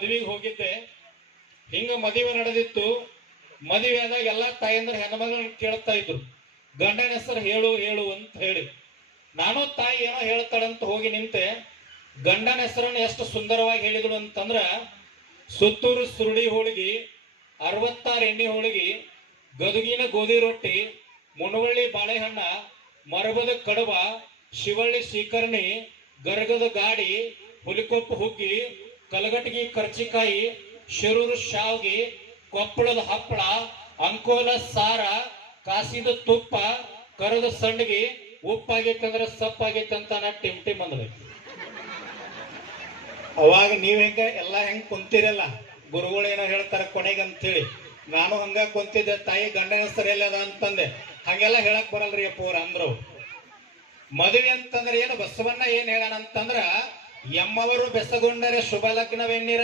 ಮದುವೆಗೆ ಹೋಗಿದ್ದೆ. ಹಿಂಗ ಮದುವೆ ನಡೆದಿತ್ತು. ಮದುವೆ ಆದಾಗ ಎಲ್ಲಾ ತಾಯಂದ್ರ ಹೆಣ್ಮಗಳನ್ನ ಕೇಳ್ತಾ ಇದ್ರು, ಗಂಡನ ಹೆಸರು ಹೇಳು ಹೇಳು ಅಂತ ಹೇಳಿ. ನಾನು ತಾಯಿ ಏನೋ ಹೇಳ್ತಾಳಂತ ಹೋಗಿ ನಿಂತೆ. ಗಂಡನ ಹೆಸರನ್ನು ಎಷ್ಟು ಸುಂದರವಾಗಿ ಹೇಳಿದಳು ಅಂತಂದ್ರ, ಸುತ್ತೂರು ಸುರುಳಿ ಹೋಳಿಗೆ, 66 ಎಣ್ಣೆ ಹೋಳಿಗೆ, ಗದುಗಿನ ಗೋಧಿ ರೊಟ್ಟಿ, ಮುನವಳ್ಳಿ ಬಾಳೆಹಣ್ಣ, ಮರಬದ ಕಡಬ, ಶಿವಳ್ಳಿ ಶೀಕರ್ಣಿ, ಗರಗದ ಗಾಡಿ, ಹುಲಿಕೊಪ್ಪು ಹುಗ್ಗಿ, ಕಲಗಟಗಿ ಕರ್ಚಿಕಾಯಿ, ಶಿರೂರು ಶಾವ್ಗಿ, ಕೊಪ್ಪಳದ ಹಪ್ಪಳ, ಅಂಕೋಲ ಸಾರ, ಕಾಸಿದ ತುಪ್ಪ, ಕರದ ಸಂಡಿಗೆ, ಉಪ್ಪಾಗೈತಂದ್ರ ಸಪ್ಪಾಗೈತೆ ಅಂತ ನಾ ಟಿಮ್ ಟಿಮ್ ಅಂದ್ರಿ. ಅವಾಗ ನೀವ್ ಎಲ್ಲ ಹೆಂಗ್ ಕುಂತಿರಲ್ಲ, ಗುರುಗಳು ಏನೋ ಹೇಳ್ತಾರ ಕೊನೆಗೆ ಅಂತ ಹೇಳಿ, ನಾನು ಹಂಗ ಕುಂತಿದ್ದೆ. ತಾಯಿ ಗಂಡನ ಹೆಸರು ಎಲ್ಲದ ಅಂತಂದೆ. ಹಂಗೆಲ್ಲ ಹೇಳಕ್ ಬರಲ್ರಿ ಅಪ್ಪವ್ರ ಅಂದ್ರು. ಮದುವೆ ಅಂತಂದ್ರೆ ಏನು, ಬಸವಣ್ಣ ಏನ್ ಹೇಳಾನಂತಂದ್ರ, ಎಮ್ಮವರು ಬೆಸಗೊಂಡರೆ ಶುಭ ಲಗ್ನವೆನ್ನಿರ